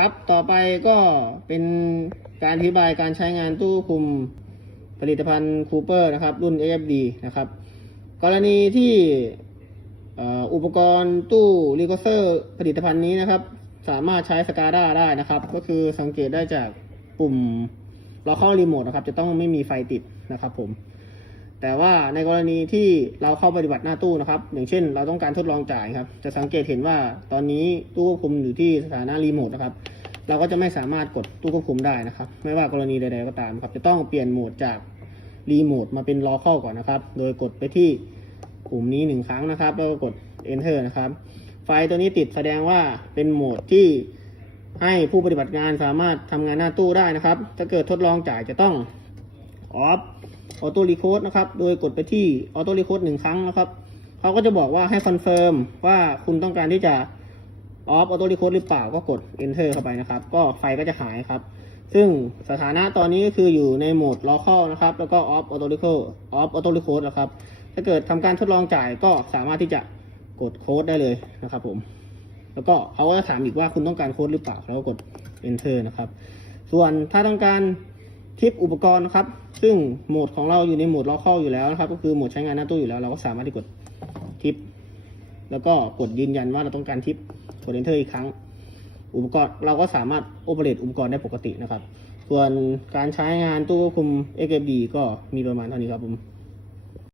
ครับ ต่อไปก็เป็นการอธิบายการใช้งานตู้คุมผลิตภัณฑ์คูเปอร์นะครับ รุ่น AFD นะครับ กรณีที่อุปกรณ์ตู้รีคอเซอร์ผลิตภัณฑ์นี้นะครับ สามารถใช้สกา a าได้นะครับ ก็คือสังเกตได้จากปุ่มเราเข้ารีโมทนะครับ จะต้องไม่มีไฟติดนะครับผม แต่ว่าในกรณีที่เราเข้าปฏิบัติหน้าตู้นะครับ อย่างเช่น เราต้องการทดลองจ่ายครับ จะสังเกตเห็นว่าตอนนี้ตู้ควบคุมอยู่ที่สถานะรีโมทนะครับ เราก็จะไม่สามารถกดตู้ควบคุมได้นะครับ ไม่ว่ากรณีใดๆก็ตามครับ จะต้องเปลี่ยนโหมดจากรีโมทมาเป็นรอเข้าก่อนนะครับ โดยกดไปที่ปุ่มนี้หนึ่งครั้งนะครับ แล้วก็กด enter นะครับ ไฟตัวนี้ติดแสดงว่าเป็นโหมดที่ให้ผู้ปฏิบัติงานสามารถทำงานหน้าตู้ได้นะครับ ถ้าเกิดทดลองจ่ายจะต้อง ออฟออโต้รีโคดนะครับ โดยกดไปที่ออโต้รีโคดหนึ่งครั้งนะครับ เขาก็จะบอกว่าให้คอนเฟิร์มว่าคุณต้องการที่จะออฟออโต้รีโคดหรือเปล่าก็กด enter เข้าไปนะครับ ก็ไฟก็จะหายครับ ซึ่งสถานะตอนนี้ก็คืออยู่ในโหมด local นะครับ แล้วก็ off auto recall off auto recall นะครับ ถ้าเกิดทำการทดลองจ่ายก็สามารถที่จะกดโค้ดได้เลยนะครับผม แล้วก็เขาก็จะถามอีกว่าคุณต้องการโค้ดหรือเปล่า แล้วก็กด enter นะครับ ส่วนถ้าต้องการทิปอุปกรณ์นะครับ ซึ่งโหมดของเราอยู่ในโหมดล็อกเข้าอยู่แล้วนะครับ ก็คือโหมดใช้งานหน้าตู้อยู่แล้ว เราก็สามารถที่กดทิป แล้วก็กดยืนยันว่าเราต้องการทิปกด enter อีกครั้ง อุปกรณ์เราก็สามารถโอเปเรตอุปกรณ์ได้ปกตินะครับ ส่วนการใช้งานตู้ควบคุม XFD ก็มีประมาณเท่านี้ครับผม